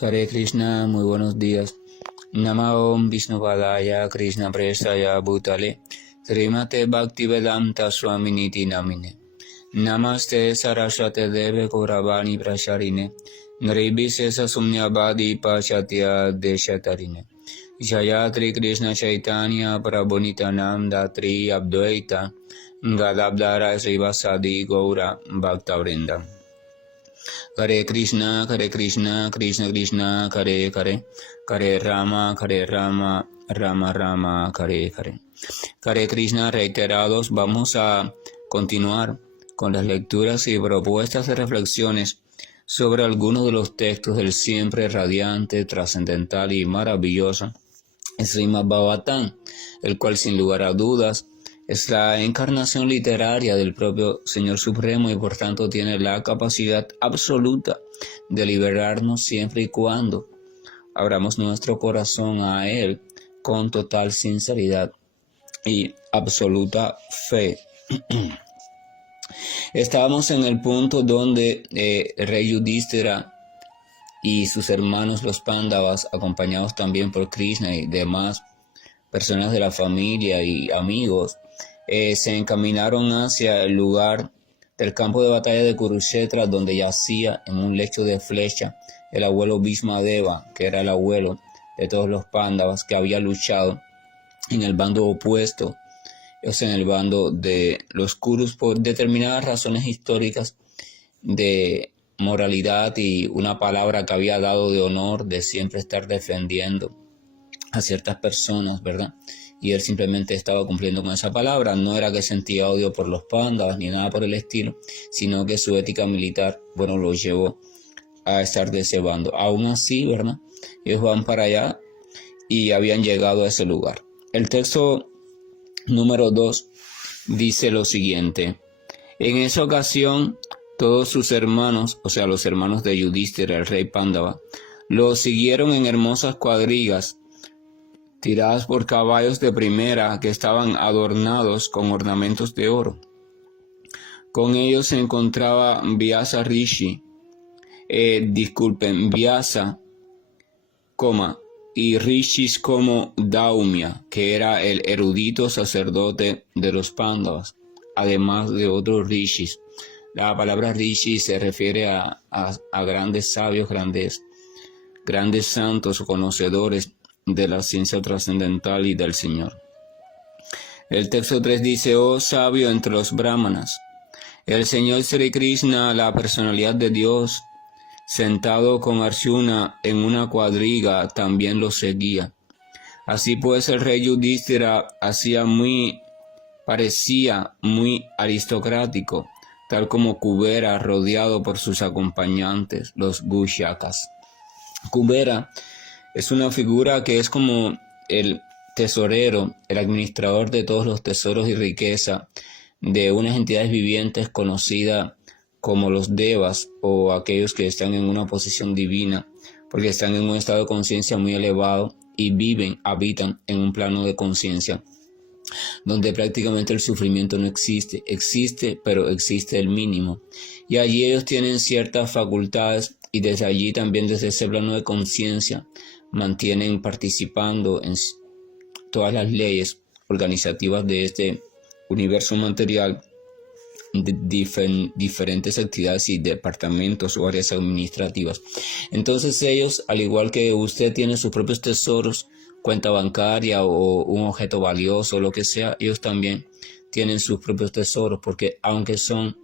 Hare Krishna, muy buenos días. Namo Om Vishnupadaya Krishna Prestaya Bhutale Srimate Bhaktivedanta Swaminiti Namine Namaste Saraswate Deve Gauravani Prasharine Nirvishesha Sumnyabadi Pachatya Deshatarine Jayatri Krishna Chaitanya Prabhunitanam Datri Abdvaita Gadabdara Srivasadi Gaura Bhaktavrinda. Hare Krishna, Krishna Krishna, Hare Hare, Hare Rama, Rama Rama, Hare Hare. Hare Krishna reiterados, vamos a continuar con las lecturas y propuestas de reflexiones sobre algunos de los textos del siempre radiante, trascendental y maravilloso Srimad Bhagavatam, el cual sin lugar a dudas es la encarnación literaria del propio Señor Supremo y por tanto tiene la capacidad absoluta de liberarnos siempre y cuando abramos nuestro corazón a Él con total sinceridad y absoluta fe. Estábamos en el punto donde el rey Yudhishthira y sus hermanos los Pándavas, acompañados también por Krishna y demás personas de la familia y amigos, se encaminaron hacia el lugar del campo de batalla de Kurukshetra, donde yacía en un lecho de flecha el abuelo Bhismadeva, que era el abuelo de todos los Pándavas, que había luchado en el bando opuesto, o sea, en el bando de los Kurus, por determinadas razones históricas de moralidad y una palabra que había dado de honor, de siempre estar defendiendo a ciertas personas, ¿verdad? Y él simplemente estaba cumpliendo con esa palabra. No era que sentía odio por los Pándavas ni nada por el estilo, sino que su ética militar, lo llevó a estar de ese bando. Aún así, ¿verdad? Ellos van para allá y habían llegado a ese lugar. El texto número 2 dice lo siguiente: en esa ocasión, todos sus hermanos, o sea, los hermanos de Yudhishthira, el rey Pándava, lo siguieron en hermosas cuadrigas, tiradas por caballos de primera que estaban adornados con ornamentos de oro. Con ellos se encontraba Vyasa Rishi, Vyasa, y Rishis como Daumya, que era el erudito sacerdote de los Pándavas, además de otros Rishis. La palabra Rishi se refiere a grandes sabios, grandes santos o conocedores de la ciencia trascendental y del Señor. El texto 3 dice: oh sabio entre los brahmanas, el Señor Sri Krishna, la personalidad de Dios, sentado con Arjuna en una cuadriga, también lo seguía. Así pues, el rey Yudhishthira parecía muy aristocrático, tal como Kubera, rodeado por sus acompañantes, los Gushyakas. Kubera es una figura que es como el tesorero, el administrador de todos los tesoros y riqueza de unas entidades vivientes conocidas como los devas, o aquellos que están en una posición divina, porque están en un estado de conciencia muy elevado y habitan en un plano de conciencia donde prácticamente el sufrimiento no existe. Existe, pero existe el mínimo. Y allí ellos tienen ciertas facultades y desde allí también, desde ese plano de conciencia, mantienen participando en todas las leyes organizativas de este universo material, de diferentes actividades y departamentos o áreas administrativas. Entonces ellos, al igual que usted tiene sus propios tesoros, cuenta bancaria o un objeto valioso, lo que sea, ellos también tienen sus propios tesoros, porque aunque son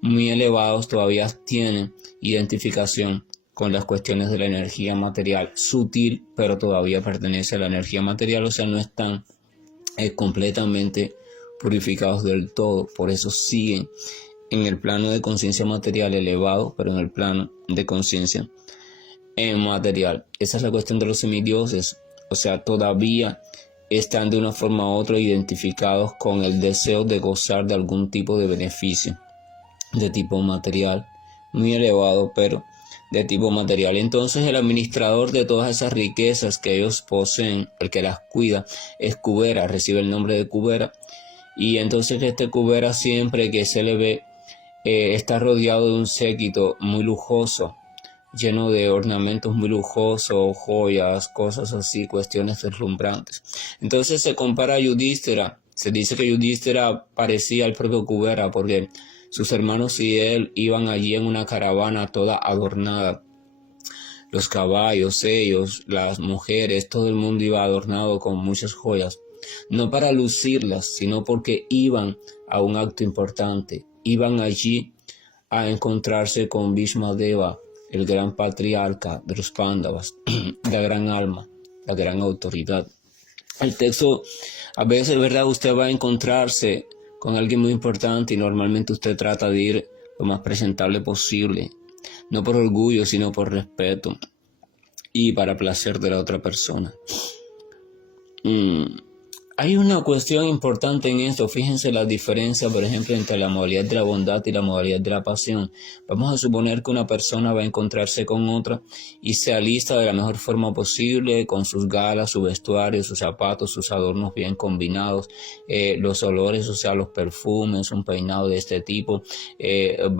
muy elevados, todavía tienen identificación con las cuestiones de la energía material sutil, pero todavía pertenece a la energía material, o sea, no están completamente purificados del todo. Por eso siguen en el plano de conciencia material elevado, pero en el plano de conciencia material. Esa es la cuestión de los semidioses. O sea, todavía están de una forma u otra identificados con el deseo de gozar de algún tipo de beneficio de tipo material, muy elevado, pero de tipo material. Entonces el administrador de todas esas riquezas que ellos poseen, el que las cuida, es Kubera, recibe el nombre de Kubera. Y entonces este Kubera, siempre que se le ve, está rodeado de un séquito muy lujoso, lleno de ornamentos muy lujosos, joyas, cosas así, cuestiones deslumbrantes. Entonces se compara a Yudhishthira. Se dice que Yudhishthira parecía al propio Kubera porque sus hermanos y él iban allí en una caravana toda adornada. Los caballos, ellos, las mujeres, todo el mundo iba adornado con muchas joyas. No para lucirlas, sino porque iban a un acto importante. Iban allí a encontrarse con Bhishmadeva, el gran patriarca de los Pándavas, la gran alma, la gran autoridad. El texto, a veces, ¿verdad? Usted va a encontrarse con alguien muy importante y normalmente usted trata de ir lo más presentable posible, no por orgullo, sino por respeto y para placer de la otra persona. Hay una cuestión importante en esto. Fíjense la diferencia, por ejemplo, entre la modalidad de la bondad y la modalidad de la pasión. Vamos a suponer que una persona va a encontrarse con otra y se alista de la mejor forma posible, con sus galas, su vestuario, sus zapatos, sus adornos bien combinados, los olores, o sea, los perfumes, un peinado de este tipo,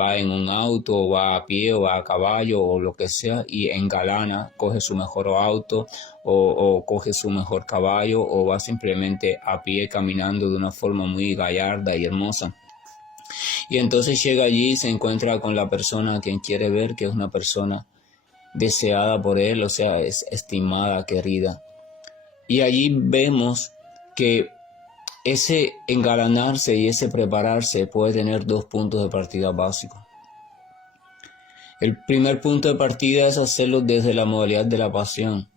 va en un auto, o va a pie, o va a caballo, o lo que sea, y engalana, coge su mejor auto, o coge su mejor caballo, o va simplemente a pie caminando de una forma muy gallarda y hermosa. Y entonces llega allí y se encuentra con la persona a quien quiere ver, que es una persona deseada por él, o sea, es estimada, querida. Y allí vemos que ese engalanarse y ese prepararse puede tener dos puntos de partida básicos. El primer punto de partida es hacerlo desde la modalidad de la pasión.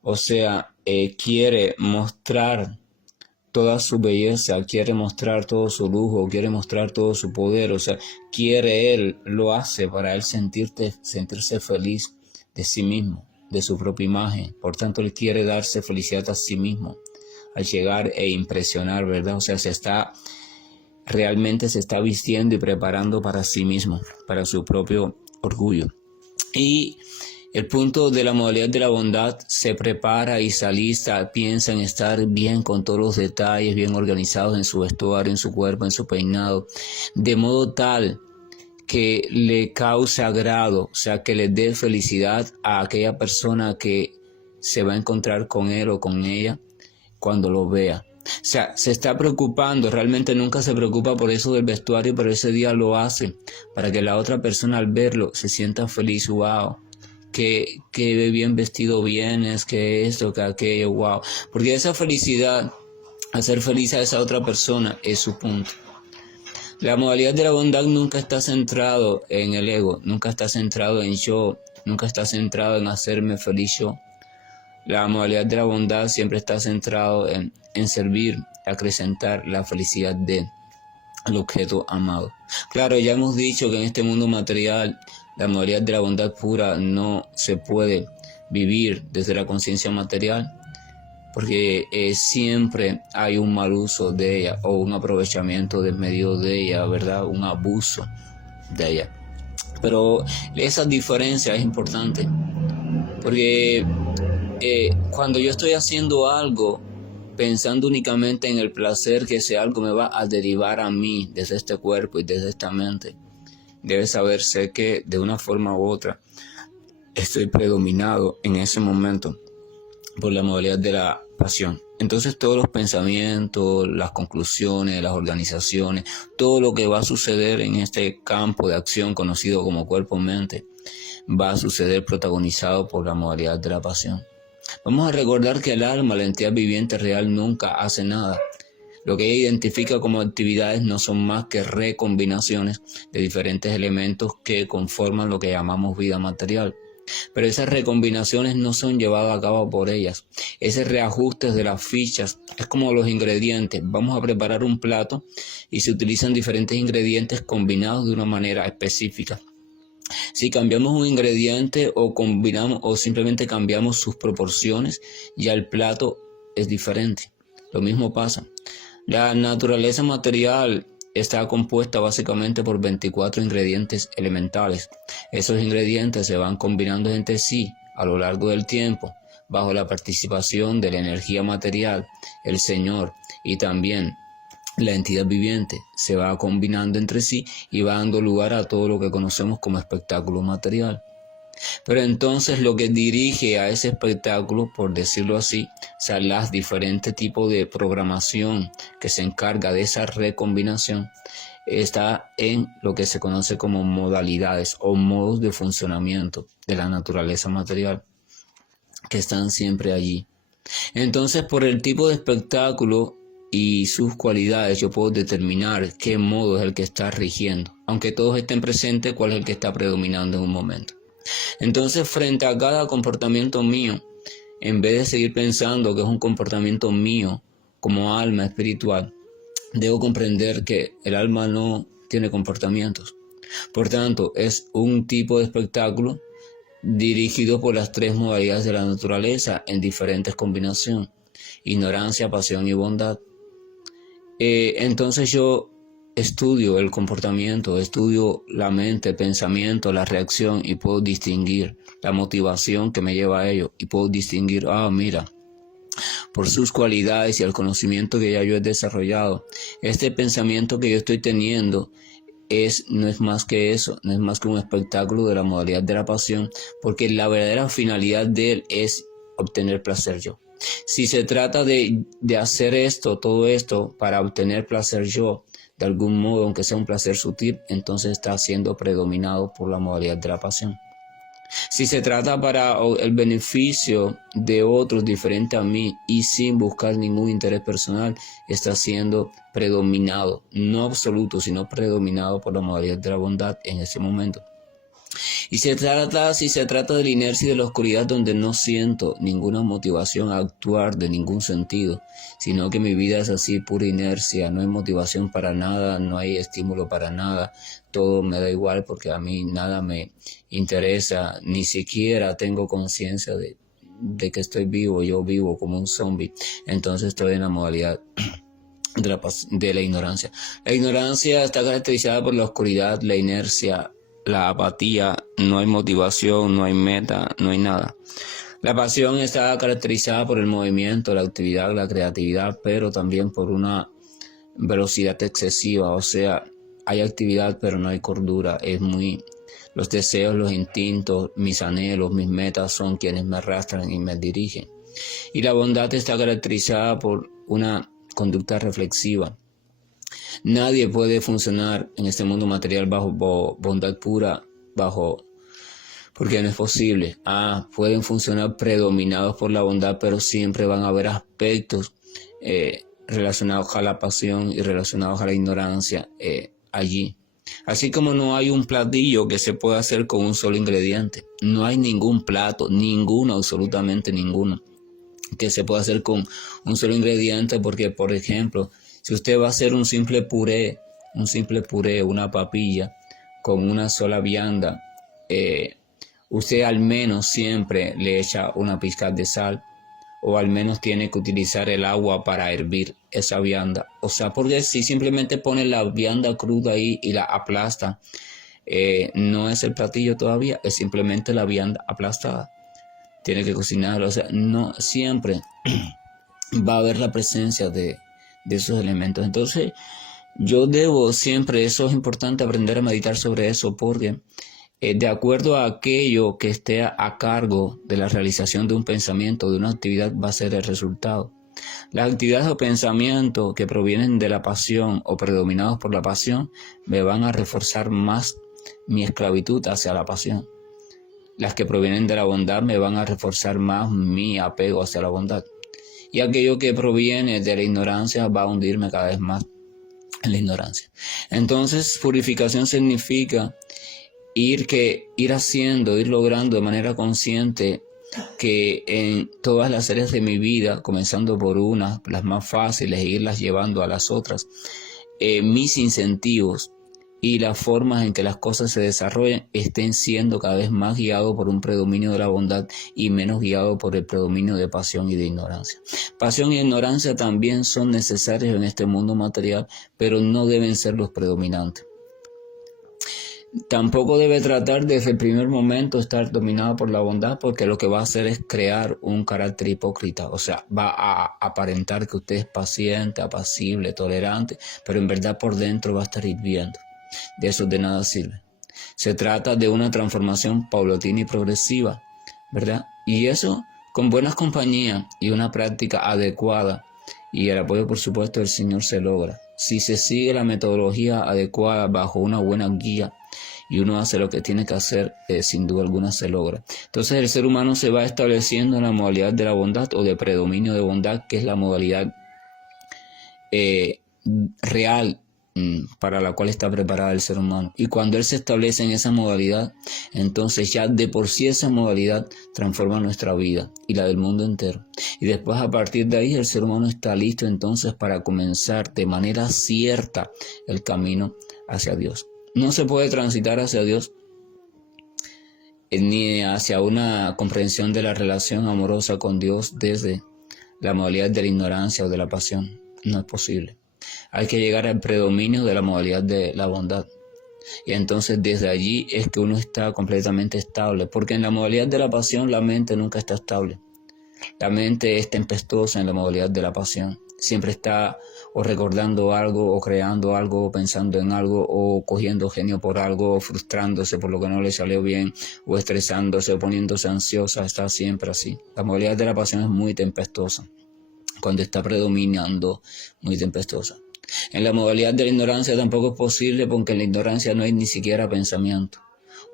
O sea, quiere mostrar toda su belleza, quiere mostrar todo su lujo, quiere mostrar todo su poder. O sea, lo hace para él sentirse feliz de sí mismo, de su propia imagen. Por tanto, él quiere darse felicidad a sí mismo al llegar e impresionar, ¿verdad? O sea, realmente se está vistiendo y preparando para sí mismo, para su propio orgullo. Y el punto de la modalidad de la bondad, se prepara y se alista, piensa en estar bien con todos los detalles, bien organizados en su vestuario, en su cuerpo, en su peinado, de modo tal que le cause agrado, o sea, que le dé felicidad a aquella persona que se va a encontrar con él o con ella cuando lo vea. O sea, se está preocupando, realmente nunca se preocupa por eso del vestuario, pero ese día lo hace para que la otra persona al verlo se sienta feliz. Wow, que bien vestido vienes, que esto, que aquello, wow. Porque esa felicidad, hacer feliz a esa otra persona, es su punto. La modalidad de la bondad nunca está centrado en el ego, nunca está centrado en yo, nunca está centrado en hacerme feliz yo. La modalidad de la bondad siempre está centrado en servir, acrecentar la felicidad del objeto amado. Claro, ya hemos dicho que en este mundo material la modalidad de la bondad pura no se puede vivir desde la conciencia material, porque siempre hay un mal uso de ella o un aprovechamiento desmedido de ella, ¿verdad? Un abuso de ella. Pero esa diferencia es importante, porque cuando yo estoy haciendo algo pensando únicamente en el placer que ese algo me va a derivar a mí desde este cuerpo y desde esta mente, debe saberse que de una forma u otra estoy predominado en ese momento por la modalidad de la pasión. Entonces todos los pensamientos, las conclusiones, las organizaciones, todo lo que va a suceder en este campo de acción conocido como cuerpo-mente, va a suceder protagonizado por la modalidad de la pasión. Vamos a recordar que el alma, la entidad viviente real, nunca hace nada. Lo que ella identifica como actividades no son más que recombinaciones de diferentes elementos que conforman lo que llamamos vida material. Pero esas recombinaciones no son llevadas a cabo por ellas. Ese reajuste de las fichas es como los ingredientes. Vamos a preparar un plato y se utilizan diferentes ingredientes combinados de una manera específica. Si cambiamos un ingrediente o combinamos o simplemente cambiamos sus proporciones, ya el plato es diferente. Lo mismo pasa. La naturaleza material está compuesta básicamente por 24 ingredientes elementales. Esos ingredientes se van combinando entre sí a lo largo del tiempo, bajo la participación de la energía material, el Señor y también la entidad viviente. Se va combinando entre sí y va dando lugar a todo lo que conocemos como espectáculo material. Pero entonces lo que dirige a ese espectáculo, por decirlo así, o sea, las diferentes tipos de programación que se encarga de esa recombinación, está en lo que se conoce como modalidades o modos de funcionamiento de la naturaleza material, que están siempre allí. Entonces, por el tipo de espectáculo y sus cualidades, yo puedo determinar qué modo es el que está rigiendo, aunque todos estén presentes, cuál es el que está predominando en un momento. Entonces, frente a cada comportamiento mío, en vez de seguir pensando que es un comportamiento mío como alma espiritual, debo comprender que el alma no tiene comportamientos. Por tanto, es un tipo de espectáculo dirigido por las tres modalidades de la naturaleza en diferentes combinaciones: ignorancia, pasión y bondad. Entonces yo estudio el comportamiento, estudio la mente, el pensamiento, la reacción, y puedo distinguir la motivación que me lleva a ello, y puedo distinguir, mira, por sus cualidades y el conocimiento que ya yo he desarrollado, este pensamiento que yo estoy teniendo no es más que eso, no es más que un espectáculo de la modalidad de la pasión, porque la verdadera finalidad de él es obtener placer yo. Si se trata de hacer todo esto para obtener placer yo, de algún modo, aunque sea un placer sutil, entonces está siendo predominado por la modalidad de la pasión. Si se trata para el beneficio de otros diferente a mí y sin buscar ningún interés personal, está siendo predominado, no absoluto, sino predominado por la modalidad de la bondad en ese momento. Y si se trata de la inercia y de la oscuridad, donde no siento ninguna motivación a actuar de ningún sentido, sino que mi vida es así, pura inercia, no hay motivación para nada, no hay estímulo para nada, todo me da igual porque a mí nada me interesa, ni siquiera tengo conciencia de que estoy vivo, yo vivo como un zombie, entonces estoy en la modalidad de la ignorancia. La ignorancia está caracterizada por la oscuridad, la inercia, la apatía, no hay motivación, no hay meta, no hay nada. La pasión está caracterizada por el movimiento, la actividad, la creatividad, pero también por una velocidad excesiva, o sea, hay actividad pero no hay cordura, los deseos, los instintos, mis anhelos, mis metas son quienes me arrastran y me dirigen. Y la bondad está caracterizada por una conducta reflexiva. Nadie puede funcionar en este mundo material bajo bondad pura, porque no es posible. Pueden funcionar predominados por la bondad, pero siempre van a haber aspectos relacionados a la pasión y relacionados a la ignorancia allí. Así como no hay un platillo que se pueda hacer con un solo ingrediente. No hay ningún plato, absolutamente ninguno, que se pueda hacer con un solo ingrediente, porque, por ejemplo, si usted va a hacer un simple puré, una papilla con una sola vianda, usted al menos siempre le echa una pizca de sal, o al menos tiene que utilizar el agua para hervir esa vianda. O sea, porque si simplemente pone la vianda cruda ahí y la aplasta, no es el platillo todavía, es simplemente la vianda aplastada. Tiene que cocinarlo, o sea, no siempre va a haber la presencia de esos elementos. Entonces, yo debo siempre, eso es importante, aprender a meditar sobre eso, porque de acuerdo a aquello que esté a cargo de la realización de un pensamiento, de una actividad, va a ser el resultado. Las actividades o pensamientos que provienen de la pasión o predominados por la pasión me van a reforzar más mi esclavitud hacia la pasión. Las que provienen de la bondad me van a reforzar más mi apego hacia la bondad. Y aquello que proviene de la ignorancia va a hundirme cada vez más en la ignorancia. Entonces, purificación significa ir logrando de manera consciente que en todas las áreas de mi vida, comenzando por las más fáciles, e irlas llevando a las otras, mis incentivos y las formas en que las cosas se desarrollan estén siendo cada vez más guiados por un predominio de la bondad y menos guiados por el predominio de pasión y de ignorancia. Pasión y ignorancia también son necesarios en este mundo material, pero no deben ser los predominantes. Tampoco debe tratar desde el primer momento estar dominado por la bondad, porque lo que va a hacer es crear un carácter hipócrita. O sea, va a aparentar que usted es paciente, apacible, tolerante, pero en verdad por dentro va a estar hirviendo. De eso de nada sirve. Se trata de una transformación paulatina y progresiva, ¿verdad? Y eso con buenas compañías y una práctica adecuada y el apoyo, por supuesto, del Señor se logra. Si se sigue la metodología adecuada bajo una buena guía y uno hace lo que tiene que hacer, sin duda alguna se logra. Entonces el ser humano se va estableciendo en la modalidad de la bondad o de predominio de bondad, que es la modalidad real para la cual está preparada el ser humano. Y cuando él se establece en esa modalidad, entonces ya de por sí esa modalidad transforma nuestra vida y la del mundo entero. Y después, a partir de ahí, el ser humano está listo entonces para comenzar de manera cierta el camino hacia Dios. No se puede transitar hacia Dios ni hacia una comprensión de la relación amorosa con Dios desde la modalidad de la ignorancia o de la pasión. No es posible. Hay que llegar al predominio de la modalidad de la bondad. Y entonces desde allí es que uno está completamente estable. Porque en la modalidad de la pasión la mente nunca está estable. La mente es tempestuosa en la modalidad de la pasión. Siempre está o recordando algo, o creando algo, o pensando en algo, o cogiendo genio por algo, o frustrándose por lo que no le salió bien, o estresándose, o poniéndose ansiosa. Está siempre así. La modalidad de la pasión es muy tempestuosa. Cuando está predominando, muy tempestuosa. En la modalidad de la ignorancia tampoco es posible, porque en la ignorancia no hay ni siquiera pensamiento.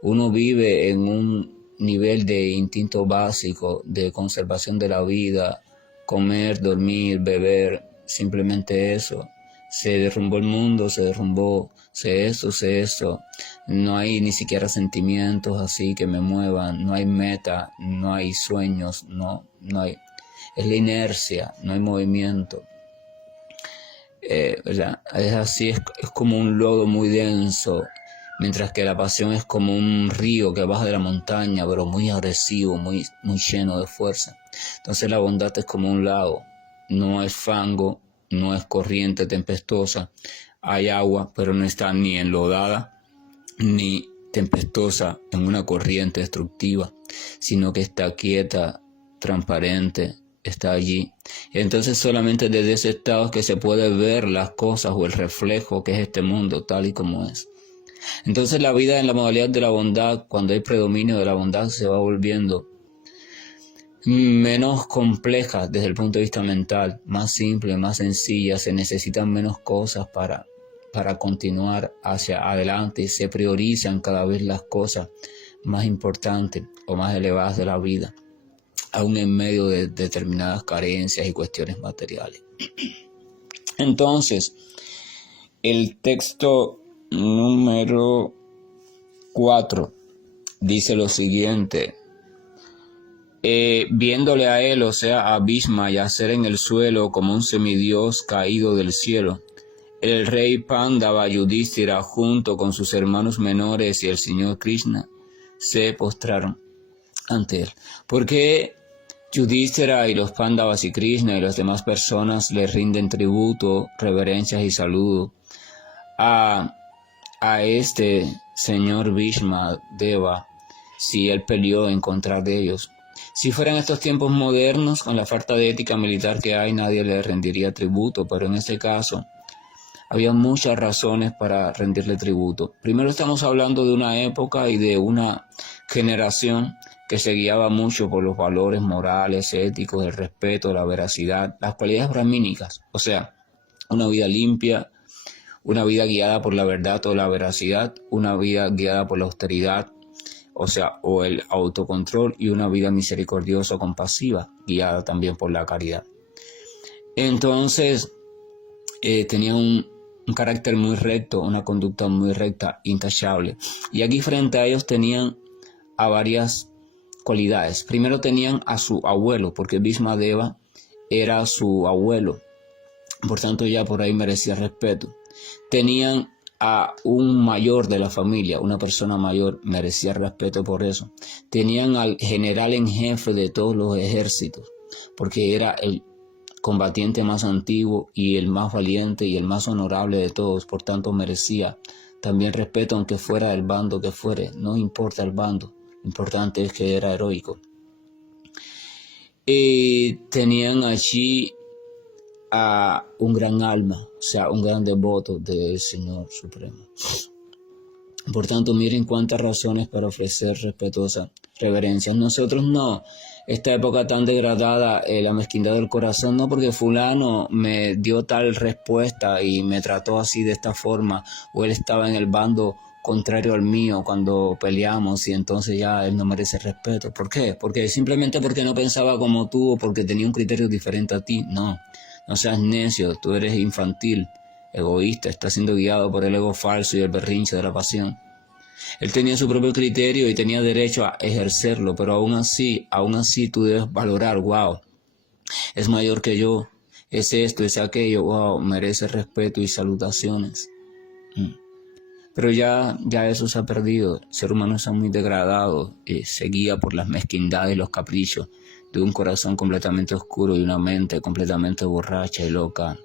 Uno vive en un nivel de instinto básico, de conservación de la vida, comer, dormir, beber, simplemente eso. Se derrumbó el mundo, se derrumbó, sé eso. No hay ni siquiera sentimientos así que me muevan, no hay meta, no hay sueños, no hay. Es la inercia, no hay movimiento. ¿Verdad? Es así, es como un lodo muy denso, mientras que la pasión es como un río que baja de la montaña, pero muy agresivo, muy lleno de fuerza. Entonces la bondad es como un lago, no es fango, no es corriente tempestuosa, hay agua, pero no está ni enlodada ni tempestuosa en una corriente destructiva, sino que está quieta, transparente, está allí. Entonces solamente desde ese estado es que se puede ver las cosas o el reflejo que es este mundo tal y como es. Entonces la vida en la modalidad de la bondad, cuando hay predominio de la bondad, se va volviendo menos compleja desde el punto de vista mental, más simple, más sencilla. Se necesitan menos cosas para continuar hacia adelante y se priorizan cada vez las cosas más importantes o más elevadas de la vida, aún en medio de determinadas carencias y cuestiones materiales. Entonces, el texto número 4 dice lo siguiente: viéndole a él, o sea, a Bhishma, yacer en el suelo como un semidios caído del cielo, el rey Pándava Yudhishthira, junto con sus hermanos menores y el señor Krishna, se postraron ante él. Porque Yudhishthira y los Pándavas y Krishna y las demás personas le rinden tributo, reverencias y saludo a este señor Bhishma Deva, si él peleó en contra de ellos. Si fueran estos tiempos modernos, con la falta de ética militar que hay, nadie le rendiría tributo, pero en este caso había muchas razones para rendirle tributo. Primero, estamos hablando de una época y de una generación que se guiaba mucho por los valores morales, éticos, el respeto, la veracidad, las cualidades brahmínicas, o sea, una vida limpia, una vida guiada por la verdad o la veracidad, una vida guiada por la austeridad, o sea, o el autocontrol, y una vida misericordiosa, compasiva, guiada también por la caridad. Entonces, tenía un carácter muy recto, una conducta muy recta, intachable. Y aquí frente a ellos tenían a varias cualidades. Primero tenían a su abuelo, porque Bhishma Deva era su abuelo, por tanto ya por ahí merecía respeto. Tenían a un mayor de la familia, una persona mayor, merecía respeto por eso. Tenían al general en jefe de todos los ejércitos, porque era el combatiente más antiguo y el más valiente y el más honorable de todos, por tanto merecía también respeto, aunque fuera del bando que fuere, no importa el bando, lo importante es que era heroico. Tenían allí a un gran alma, o sea, un gran devoto del Señor Supremo. Por tanto, miren cuántas razones para ofrecer respetuosa reverencia. Nosotros no. Esta época tan degradada, la mezquindad del corazón, no porque fulano me dio tal respuesta y me trató así de esta forma, o él estaba en el bando contrario al mío cuando peleamos y entonces ya él no merece respeto. ¿Por qué? Porque simplemente porque no pensaba como tú o porque tenía un criterio diferente a ti. No, no seas necio, tú eres infantil, egoísta, estás siendo guiado por el ego falso y el berrinche de la pasión. Él tenía su propio criterio y tenía derecho a ejercerlo, pero aún así tú debes valorar, wow, es mayor que yo, es esto, es aquello, wow, merece respeto y salutaciones. Pero ya eso se ha perdido, el ser humano está muy degradado, se guía por las mezquindades y los caprichos de un corazón completamente oscuro y una mente completamente borracha y loca.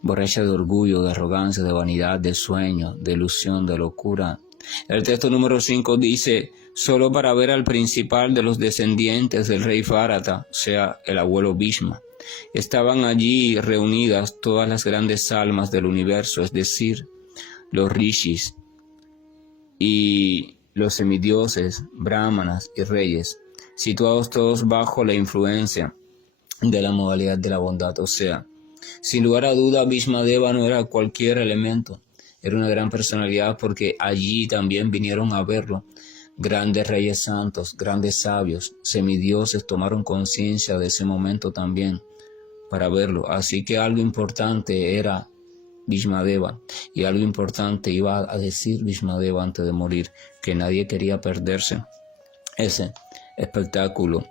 Borracha de orgullo, de arrogancia, de vanidad, de sueño, de ilusión, de locura. El texto número 5 dice, solo para ver al principal de los descendientes del rey Bharata, o sea, el abuelo Bhishma. Estaban allí reunidas todas las grandes almas del universo, es decir, los rishis y los semidioses, brahmanas y reyes, situados todos bajo la influencia de la modalidad de la bondad, o sea, sin lugar a duda, Bhishma Deva no era cualquier elemento, era una gran personalidad porque allí también vinieron a verlo. Grandes reyes santos, grandes sabios, semidioses tomaron conciencia de ese momento también para verlo. Así que algo importante era Bhishma Deva y algo importante iba a decir Bhishma Deva antes de morir, que nadie quería perderse ese espectáculo.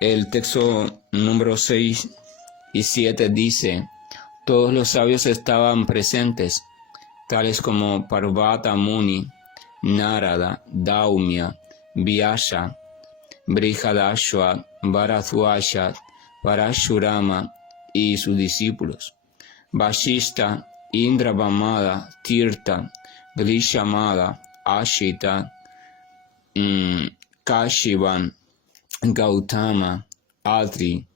El texto número 6 y 7 dice, todos los sabios estaban presentes, tales como Parvata Muni, Narada, Daumya, Vyasa, Brihadashva, Bharadwaja, Parashurama y sus discípulos, Vashishta, Indravamada, Tirtha, Grishamada, Ashita, Kashivan, Gautama, Atri,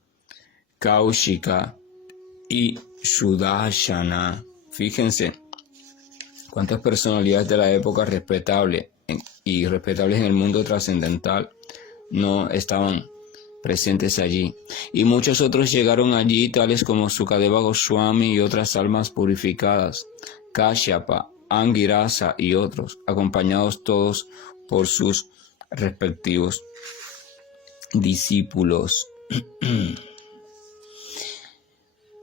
Kaushika y Sudashana. Fíjense cuántas personalidades de la época respetables en el mundo trascendental no estaban presentes allí. Y muchos otros llegaron allí, tales como Sukadeva Goswami y otras almas purificadas, Kashyapa, Angirasa y otros, acompañados todos por sus respectivos discípulos.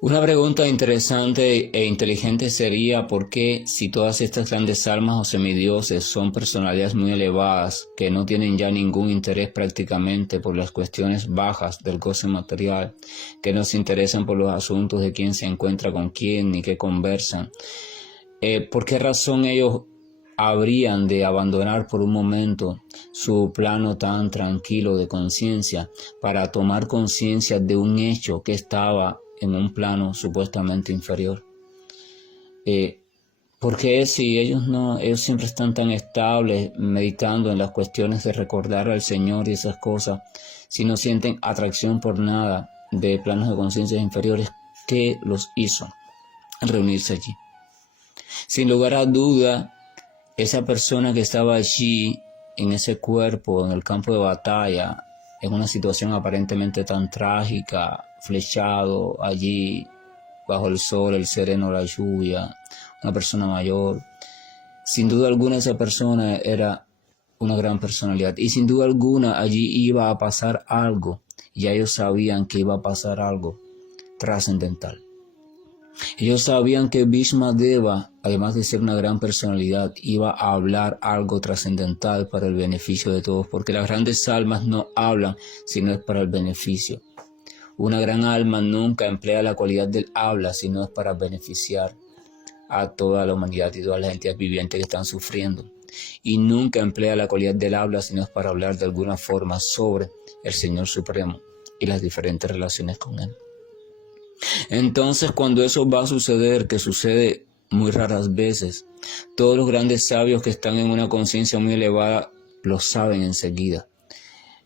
Una pregunta interesante e inteligente sería ¿por qué si todas estas grandes almas o semidioses son personalidades muy elevadas que no tienen ya ningún interés prácticamente por las cuestiones bajas del goce material, que no se interesan por los asuntos de quién se encuentra con quién ni qué conversan? ¿Por qué razón ellos habrían de abandonar por un momento su plano tan tranquilo de conciencia para tomar conciencia de un hecho que estaba en un plano supuestamente inferior? Porque si ellos siempre están tan estables meditando en las cuestiones de recordar al Señor y esas cosas, si no sienten atracción por nada de planos de conciencia inferiores, ¿qué los hizo reunirse allí? Sin lugar a duda, esa persona que estaba allí en ese cuerpo, en el campo de batalla, en una situación aparentemente tan trágica, flechado allí bajo el sol, el sereno, la lluvia, una persona mayor. Sin duda alguna esa persona era una gran personalidad y sin duda alguna allí iba a pasar algo. Ya ellos sabían que iba a pasar algo trascendental. Ellos sabían que Bhishma Deva, además de ser una gran personalidad, iba a hablar algo trascendental para el beneficio de todos, porque las grandes almas no hablan si no es para el beneficio. Una gran alma nunca emplea la cualidad del habla si no es para beneficiar a toda la humanidad y todas las entidades vivientes que están sufriendo. Y nunca emplea la cualidad del habla si no es para hablar de alguna forma sobre el Señor Supremo y las diferentes relaciones con Él. Entonces, cuando eso va a suceder, que sucede muy raras veces, todos los grandes sabios que están en una conciencia muy elevada lo saben enseguida.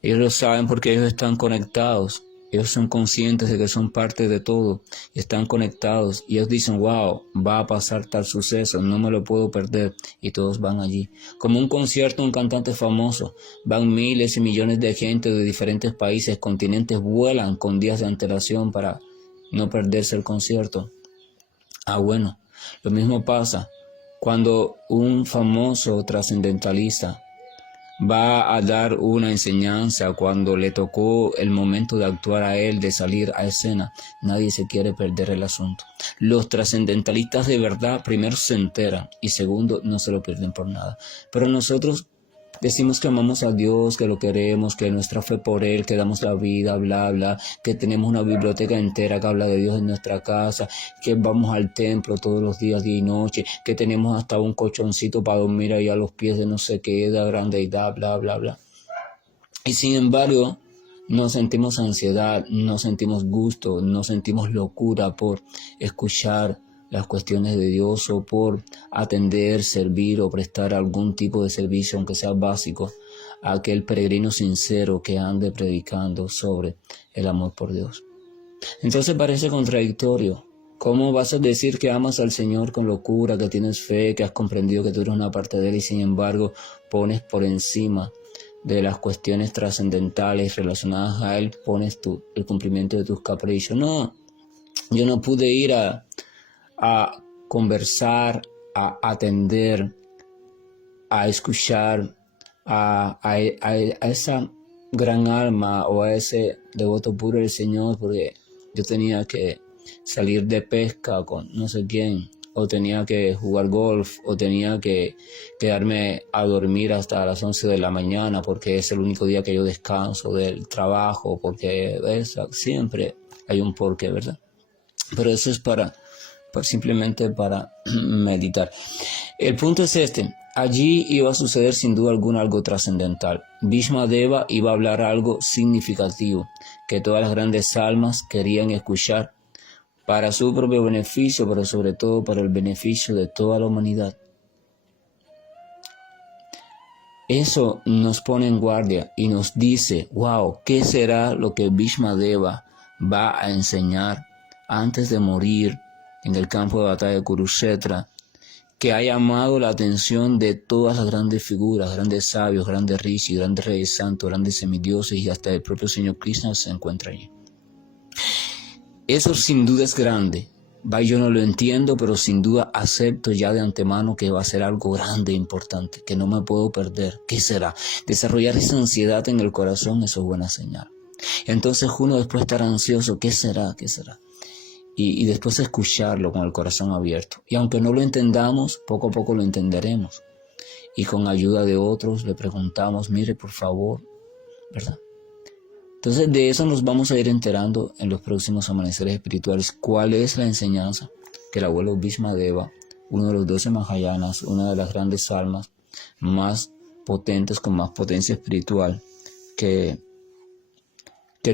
Ellos lo saben porque ellos están conectados Ellos son conscientes de que son parte de todo y están conectados. Y ellos dicen, wow, va a pasar tal suceso, no me lo puedo perder. Y todos van allí. Como un concierto, un cantante famoso. Van miles y millones de gente de diferentes países, continentes, vuelan con días de antelación para no perderse el concierto. Bueno, lo mismo pasa cuando un famoso trascendentalista va a dar una enseñanza, cuando le tocó el momento de actuar a él, de salir a escena. Nadie se quiere perder el asunto. Los trascendentalistas de verdad, primero se enteran y segundo no se lo pierden por nada. Pero nosotros decimos que amamos a Dios, que lo queremos, que nuestra fe por Él, que damos la vida, bla, bla, que tenemos una biblioteca entera que habla de Dios en nuestra casa, que vamos al templo todos los días, día y noche, que tenemos hasta un colchoncito para dormir ahí a los pies de no sé qué, de grandeidad, bla, bla, bla. Y sin embargo, no sentimos ansiedad, no sentimos gusto, no sentimos locura por escuchar las cuestiones de Dios o por atender, servir o prestar algún tipo de servicio, aunque sea básico, a aquel peregrino sincero que ande predicando sobre el amor por Dios. Entonces parece contradictorio. ¿Cómo vas a decir que amas al Señor con locura, que tienes fe, que has comprendido que tú eres una parte de Él y sin embargo pones por encima de las cuestiones trascendentales relacionadas a Él, pones el cumplimiento de tus caprichos? No, yo no pude ir a conversar, a atender, a escuchar a esa gran alma o a ese devoto puro del Señor, porque yo tenía que salir de pesca con no sé quién, o tenía que jugar golf, o tenía que quedarme a dormir hasta las 11 de la mañana porque es el único día que yo descanso del trabajo, porque siempre hay un porqué, ¿verdad? Pero eso es simplemente para meditar. El punto es este. Allí iba a suceder sin duda alguna algo trascendental. Bhishma Deva iba a hablar algo significativo que todas las grandes almas querían escuchar para su propio beneficio, pero sobre todo para el beneficio de toda la humanidad. Eso nos pone en guardia y nos dice, wow, ¿qué será lo que Bhishma Deva va a enseñar antes de morir en el campo de batalla de Kurukshetra, que ha llamado la atención de todas las grandes figuras, grandes sabios, grandes rishis, grandes reyes santos, grandes semidioses y hasta el propio Señor Krishna se encuentra allí? Eso sin duda es grande. Yo no lo entiendo, pero sin duda acepto ya de antemano que va a ser algo grande e importante, que no me puedo perder. ¿Qué será? Desarrollar esa ansiedad en el corazón, eso es buena señal. Entonces uno después estar ansioso, ¿qué será? ¿Qué será? Y después escucharlo con el corazón abierto. Y aunque no lo entendamos, poco a poco lo entenderemos. Y con ayuda de otros le preguntamos, mire por favor, ¿verdad? Entonces de eso nos vamos a ir enterando en los próximos amaneceres espirituales. ¿Cuál es la enseñanza que el abuelo Bhishma Deva, uno de los 12 Mahayanas, una de las grandes almas más potentes, con más potencia espiritual, que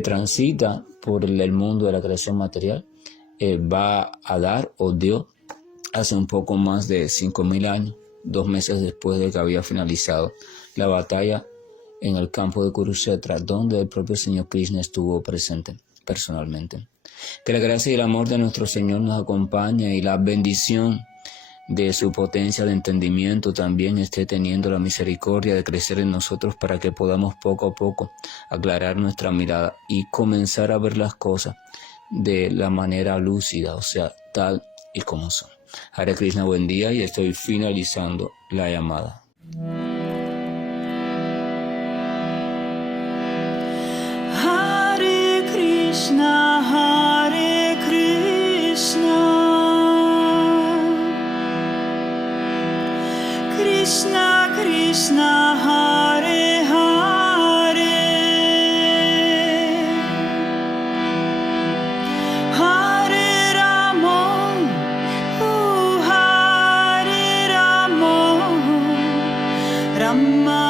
transita por el mundo de la creación material, va a dar o dio hace un poco más de 5,000 años, 2 meses después de que había finalizado la batalla en el campo de Kurukshetra, donde el propio Señor Krishna estuvo presente personalmente. Que la gracia y el amor de nuestro Señor nos acompañe y la bendición de su potencia de entendimiento también esté teniendo la misericordia de crecer en nosotros para que podamos poco a poco aclarar nuestra mirada y comenzar a ver las cosas de la manera lúcida, o sea, tal y como son. Hare Krishna, buen día, y estoy finalizando la llamada. Hare Krishna, Hare Krishna, Krishna Krishna, Hare Hare, Hare Rama, Hare Rama, Rama